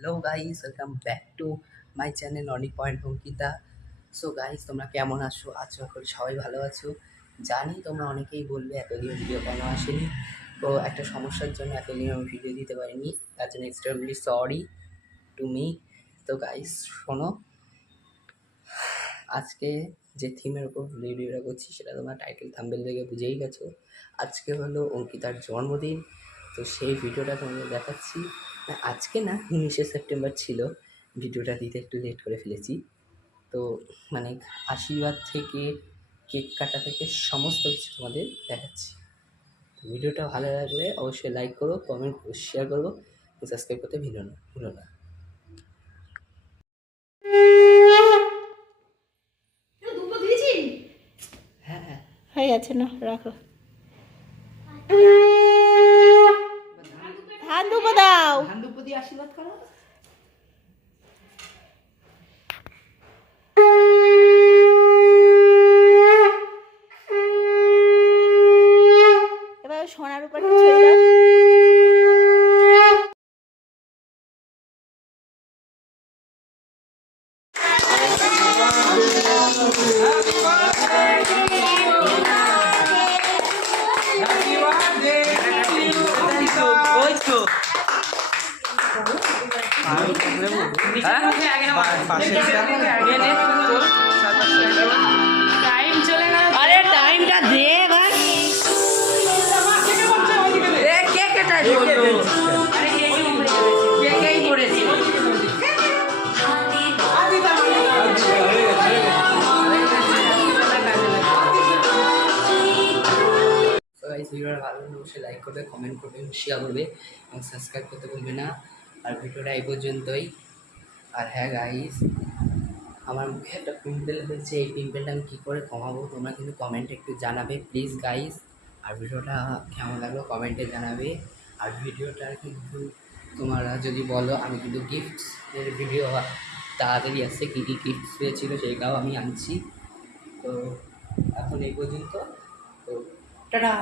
Hello guys, welcome back to my channel Anik point Ankita. So guys, তোমরা কেমন আছো? আশা করি সবাই ভালো আছো। জানি তোমরা অনেকেই বলবে এতদিন ভিডিও কেন আসেনি। তো একটা সমস্যার জন্য এতদিন আমি ভিডিও দিতে পারিনি, তার জন্য এক্সট্রিমলি সরি টু মি। তো গাইস শোনো, আজকে যে থিমের উপর ভিডিওটা করছি সেটা তোমরা টাইটেল থাম্বনেল দেখে বুঝেই গেছো। আজকে হলো অঙ্কিতার জন্মদিন। তো সেই ভিডিওটা তোমাদের দেখাচ্ছি। আজকে না, 19শে সেপ্টেম্বর ছিল, ভিডিওটা দিতে একটু লেট করে ফেলেছি। তো মানে আশীর্বাদ থেকে কেক কাটা থেকে সমস্ত কিছু তোমাদের দেখাচ্ছি। ভিডিওটা ভালো লাগলে অবশ্যই লাইক করো, কমেন্ট করো, শেয়ার করবো, সাবস্ক্রাইব করতে ভুলো না। হ্যাঁ হ্যাঁ, হয়ে গেছে না, রাখো। ধান দুপো দাও। ধান দুপো দিয়ে আশীর্বাদ করো। এবার সোনার উপর ছড়িয়ে দাও। আরে টাইমটা দে এবার। কে কেটাই বললো? আরে কেই করেছে। ভিডিওটা ভালো লাগলে অবশ্যই লাইক করবে, কমেন্ট করবে, শেয়ার করবে এবং সাবস্ক্রাইব করতে ভুলবে না। আর ভিডিওটা এই পর্যন্তই। আর হ্যাঁ গাইস, আমার মুখে একটা পিম্পল হয়েছে, এই পিম্পলটা আমি কী করে কমাবো তোমরা কিন্তু কমেন্টে একটু জানাবে প্লিজ গাইস। আর ভিডিওটা কেমন লাগলো কমেন্টে জানাবে। আর ভিডিওটা কিন্তু তোমরা যদি বলো, আমি কিন্তু গিফটসের ভিডিও তাড়াতাড়ি আসছে, কী কী গিফটস পেয়েছিলো সেইটাও আমি আনছি। তো এখন এই পর্যন্ত। তো টাটা।